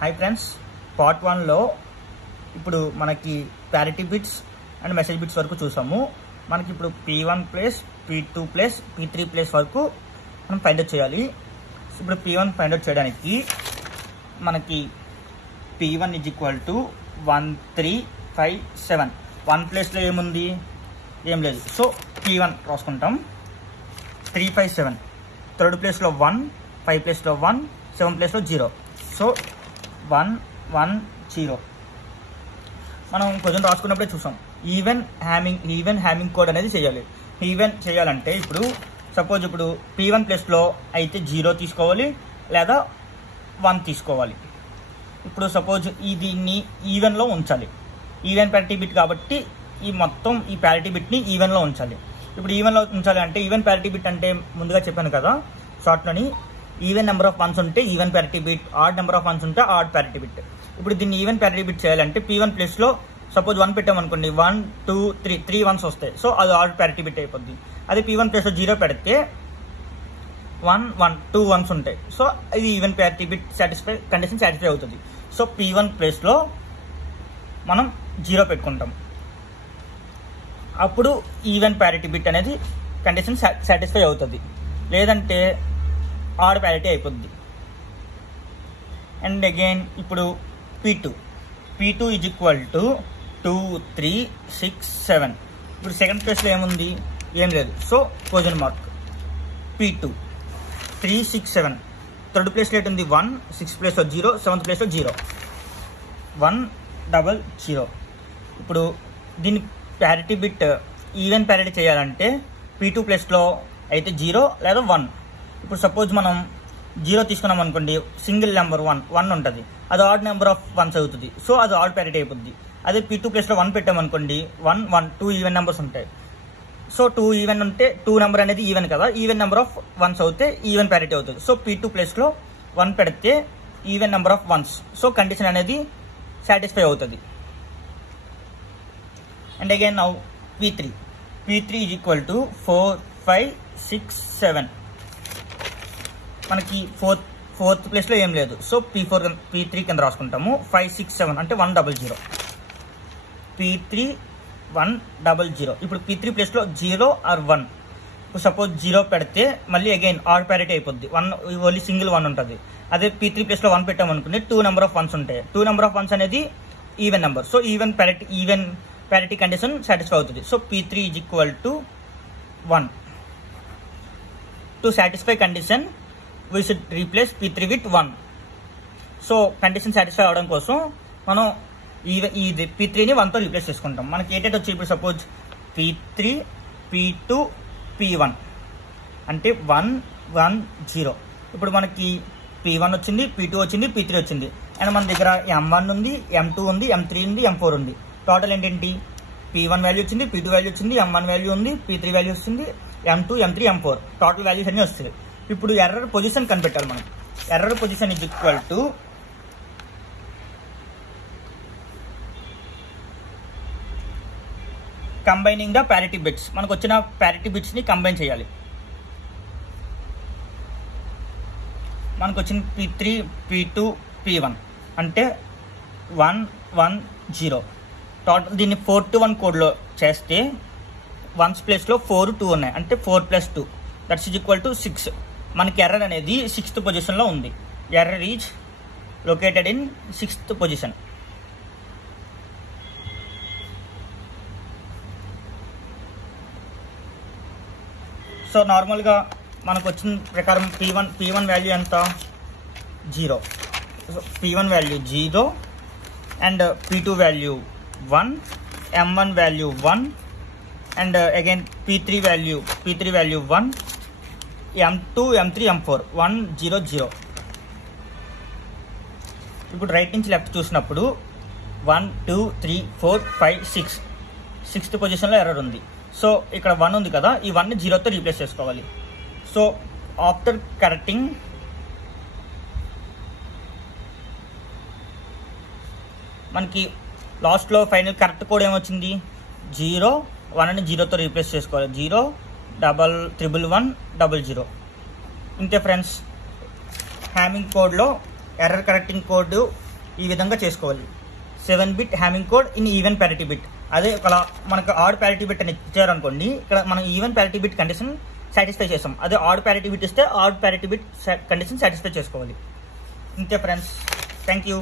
Hi friends, part 1లో ఇప్పుడు మనకి parity bits and message bits వరకు చూసాము. మనకి ఇప్పుడు P1 plus P2 plus P3 plus వరకు మనం ఫైండ్ అవుట్ చేయాలి. ఇప్పుడు P1 ఫైండ్ అవుట్ చేయడానికి మనకి P1 = 1357. 1 ప్లేస్లో ఏముంది? ఏం లేదు. సో P1 రాసుకుంటాం. 357 థర్డ్ ప్లేస్లో 1, 5 ప్లేస్లో 1, 7 ప్లేస్లో 0. సో 1 1 0. మనం క్వశ్చన్ రాసుకున్నప్పుడే చూసాం ఈవెన్ హ్యామింగ్ కోడ్ అనేది చేయాలి. ఈవెన్ చేయాలంటే ఇప్పుడు సపోజ్ ఇప్పుడు P1 ప్లేస్లో అయితే 0 తీసుకోవాలి లేదా 1 తీసుకోవాలి. ఇప్పుడు సపోజ్ దీన్ని ఈవెన్లో ఉంచాలి. ఈవెన్ ప్యారిటీ బిట్ కాబట్టి ఈ మొత్తం ఈ ప్యారిటీ బిట్ని ఈవెన్లో ఉంచాలి. ఇప్పుడు ఈవెన్లో ఉంచాలి అంటే ఈవెన్ ప్యారిటీ బిట్ అంటే ముందుగా చెప్పాను కదా షార్ట్లోని, ఈవెన్ నెంబర్ ఆఫ్ వన్స్ ఉంటే even parity bit, odd number of once ఉంటే ఆడ్ ప్యారిటీ బిట్. ఇప్పుడు దీన్ని ఈవెన్ ప్యారిటీ బిట్ చేయాలంటే P1 ప్లేస్లో సపోజ్ 1 పెట్టామనుకోండి, 1 2 3 1s వస్తాయి. సో అది ఆడ్ ప్యారిటీ బిట్ అయిపోద్ది. అదే P1 ప్లేస్లో 0 పెడితే 1 1 2 1s ఉంటాయి. సో ఇది even parity bit condition satisfy అవుతుంది. సో P1 ప్లేస్లో మనం 0 పెట్టుకుంటాం. అప్పుడు ఈవెన్ ప్యారిటీ బిట్ అనేది కండిషన్ సాటిస్ఫై అవుతుంది. లేదంటే ఆడ్ ప్యారిటీ అయిపోద్ది. అండ్ అగైన్ ఇప్పుడు P2 = 2 3 6 7. ఇప్పుడు సెకండ్ ప్లేస్లో ఏముంది? ఏం లేదు. So question mark. P2 3 6 7 third ప్లేస్లో ఏంటి ఉంది? 1, 6 ప్లేస్లో 0, 7th ప్లేస్లో 0, 1 0 0. ఇప్పుడు దీన్ని ప్యారిటీ బిట్ ఈవెన్ ప్యారిటీ చేయాలంటే P2 ప్లేస్లో అయితే 0 లేదా 1. ఇప్పుడు సపోజ్ మనం 0 తీసుకున్నాం అనుకోండి, సింగిల్ నెంబర్ 1 ఉంటుంది, అది ఆడ్ నెంబర్ ఆఫ్ వన్స్ అవుతుంది. సో అది ఆడ్ ప్యారిటీ అయిపోద్ది. అదే P2 ప్లేస్లో 1 పెట్టామనుకోండి, 1 1 2 ఈవెన్ నెంబర్స్ ఉంటాయి. సో 2 ఈవెన్ ఉంటే 2 నెంబర్ అనేది ఈవెన్ కదా, ఈవెన్ నెంబర్ ఆఫ్ వన్స్ అవుతే ఈవెన్ ప్యారిటీ అవుతుంది. సో P2 ప్లేస్లో 1 పెడితే even number of once. So condition అనేది సాటిస్ఫై అవుతుంది. And again now P3 = 4 5 6 7. మనకి ఫోర్త్ ప్లేస్లో ఏం లేదు. సో P3 కింద రాసుకుంటాము. 5 6 7 అంటే 100. P3 100. ఇప్పుడు P3 ప్లేస్లో 0 or 1. ఇప్పుడు సపోజ్ 0 పెడితే మళ్ళీ అగైన్ ఆడ్ ప్యారిటీ అయిపోద్ది. 1 ఓన్లీ సింగిల్ 1 ఉంటుంది. అదే P3 ప్లేస్లో 1 పెట్టామనుకుంటే 2 నెంబర్ ఆఫ్ వన్స్ ఉంటాయి. 2 నెంబర్ ఆఫ్ వన్స్ అనేది even number. So even parity condition satisfy అవుతుంది. So P3 = 1. To satisfy condition we should replace P3 with 1. So condition satisfy అవడం కోసం మనం ఈ P3ని 1తో రీప్లేస్ చేసుకుంటాం. మనకి ఏంటంటే వచ్చి ఇప్పుడు సపోజ్ P3 P2 P1 అంటే 1 1 0. ఇప్పుడు మనకి P1 వచ్చింది, P2 వచ్చింది, P3 వచ్చింది. అండ్ మన దగ్గర M1 ఉంది, M2 ఉంది, M3 ఉంది, M4 ఉంది. టోటల్ ఏంటంటే P1 వాల్యూ వచ్చింది, P2 వాల్యూ వచ్చింది, M1 వాల్యూ ఉంది, P3 వాల్యూ వస్తుంది, M2 M3 M4 total values అన్నీ వస్తాయి. ఇప్పుడు ఎర్రర్ పొజిషన్ కనిపెట్టాలి మనం. Error position = combining the parity bits. మనకు వచ్చిన ప్యారిటీ బిట్స్ని కంబైన్ చేయాలి. మనకు వచ్చిన P3 P2 P1 అంటే 1 1 0. టోటల్ దీన్ని 4 to 1 కోడ్లో చేస్తే 1s ప్లేస్లో 4 2 ఉన్నాయి. అంటే 4 + 2 దట్స్ = 6. మనకి ఎర్రర్ అనేది 6th పొజిషన్లో ఉంది. Error is located in 6th position. So నార్మల్గా మనకు వచ్చిన ప్రకారం P1 వాల్యూ ఎంత? 0. So P1 value 0 and P2 value 1, M1 value 1 and again P3 value 1, M2 M3 M4 1 0 0. ఇప్పుడు రైట్ నుంచి లెఫ్ట్ చూసినప్పుడు 1 2 3 4 5 6 6th పొజిషన్లో ఎర్రర్ ఉంది. సో ఇక్కడ 1 ఉంది కదా, ఈ 1ని 0తో రీప్లేస్ చేసుకోవాలి. సో ఆఫ్టర్ కరెక్టింగ్ మనకి లాస్ట్లో ఫైనల్ కరెక్ట్ కోడ్ ఏమొచ్చింది? 0 1ని 0తో రీప్లేస్ చేసుకోవాలి. 0 1 1 0. ఇంతే ఫ్రెండ్స్. హ్యామింగ్ కోడ్లో ఎర్రర్ కరెక్టింగ్ కోడ్ ఈ విధంగా చేసుకోవాలి. 7-bit Hamming code in even parity bit. అదే ఒకలా మనకు ఆడ్ ప్యారిటీ బిట్ అని ఇచ్చారనుకోండి, ఇక్కడ మనం even parity bit condition satisfy చేస్తాం. అదే ఆడ్ ప్యారిటీ బిట్ ఇస్తే odd parity bit condition satisfy చేసుకోవాలి. ఇంతే ఫ్రెండ్స్, థ్యాంక్ యూ.